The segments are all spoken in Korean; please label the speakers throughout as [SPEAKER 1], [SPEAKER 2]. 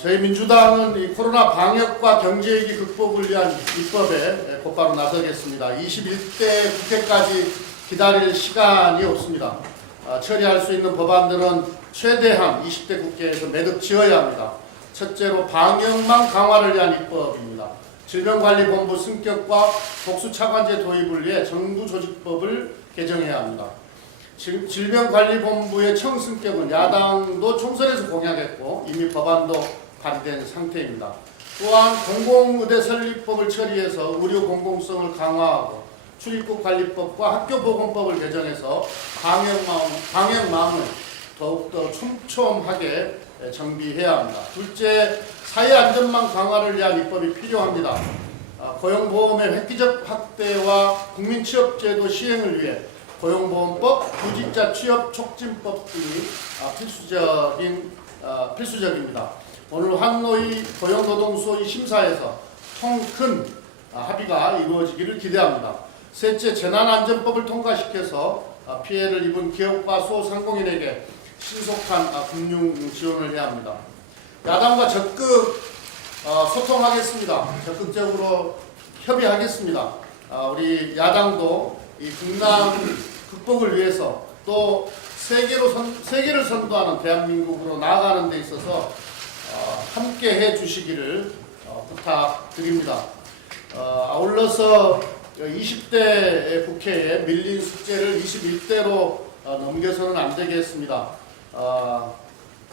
[SPEAKER 1] 저희 민주당은 이 코로나 방역과 경제위기 극복을 위한 입법에 곧바로 나서겠습니다. 21대 국회까지 기다릴 시간이 없습니다. 아, 처리할 수 있는 법안들은 최대한 20대 국회에서 매듭 지어야 합니다. 첫째로 방역망 강화를 위한 입법입니다. 질병관리본부 승격과 복수차관제 도입을 위해 정부조직법을 개정해야 합니다. 질- 질병관리본부의 청승격은 야당도 총선에서 공약했고 이미 법안도 발의된 상태입니다. 또한 공공의대 설립법을 처리해서 의료 공공성을 강화하고 출입국 관리법과 학교보건법을 개정해서 방역망, 방역망을 더욱더 촘촘하게 정비해야 합니다. 둘째, 사회안전망 강화를 위한 입법이 필요합니다. 아, 고용보험의 획기적 확대와 국민취업제도 시행을 위해 고용보험법, 부직자 취업 촉진법 등이 아, 필수적인 아, 필수적입니다. 오늘 한노이 고용노동소위 심사에서 통큰 아, 합의가 이루어지기를 기대합니다. 셋째, 재난안전법을 통과시켜서 아, 피해를 입은 기업과 소상공인에게 신속한 아, 금융 지원을 해야 합니다. 야당과 적극 어, 소통하겠습니다. 적극적으로 협의하겠습니다. 아, 우리 야당도 이 국난 극복을 위해서 또 세계로 선, 세계를 선도하는 대한민국으로 나아가는 데 있어서 어, 함께 해 주시기를 어, 부탁드립니다. 어, 아울러서 20대 국회에 밀린 숙제를 21대로 어, 넘겨서는 안 되겠습니다. 어,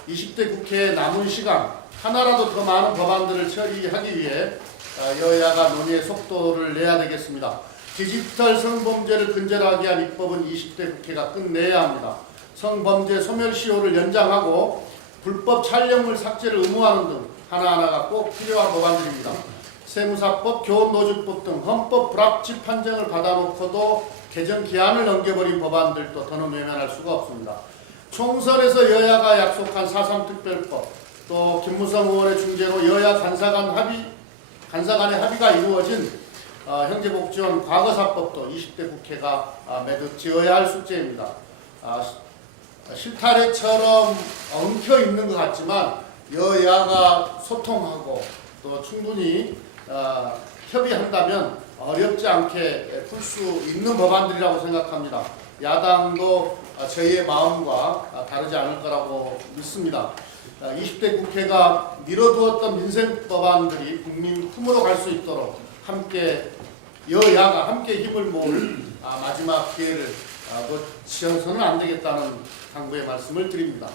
[SPEAKER 1] 20대 국회의 남은 시간 하나라도 더 많은 법안들을 처리하기 위해 어, 여야가 논의의 속도를 내야 되겠습니다. 디지털 성범죄를 근절하게 한 입법은 20대 국회가 끝내야 합니다. 성범죄 소멸시효를 연장하고 불법 촬영물 삭제를 의무화하는 등 하나하나가 꼭 필요한 법안들입니다. 세무사법, 교원노조법 등 헌법 불합치 판정을 받아놓고도 개정 기한을 넘겨버린 법안들도 더는 외면할 수가 없습니다. 총선에서 여야가 약속한 4.3 특별법, 또 김무성 의원의 중재로 여야 간사 간 합의, 간사 간의 합의가 이루어진 어, 형제복지원 과거사법도 20대 국회가 아, 매듭 지어야 할 숙제입니다. 아, 시- 실타래처럼 엉켜 있는 것 같지만 여야가 소통하고 또 충분히 어, 협의한다면 어렵지 않게 풀 수 있는 법안들이라고 생각합니다. 야당도 아, 저희의 마음과 아, 다르지 않을 거라고 믿습니다. 아, 20대 국회가 미뤄두었던 민생 법안들이 국민 품으로 갈 수 있도록 함께 여야가 함께 힘을 모을 아, 마지막 기회를 아, 놓치어서는 안 되겠다는 당부의 말씀을 드립니다.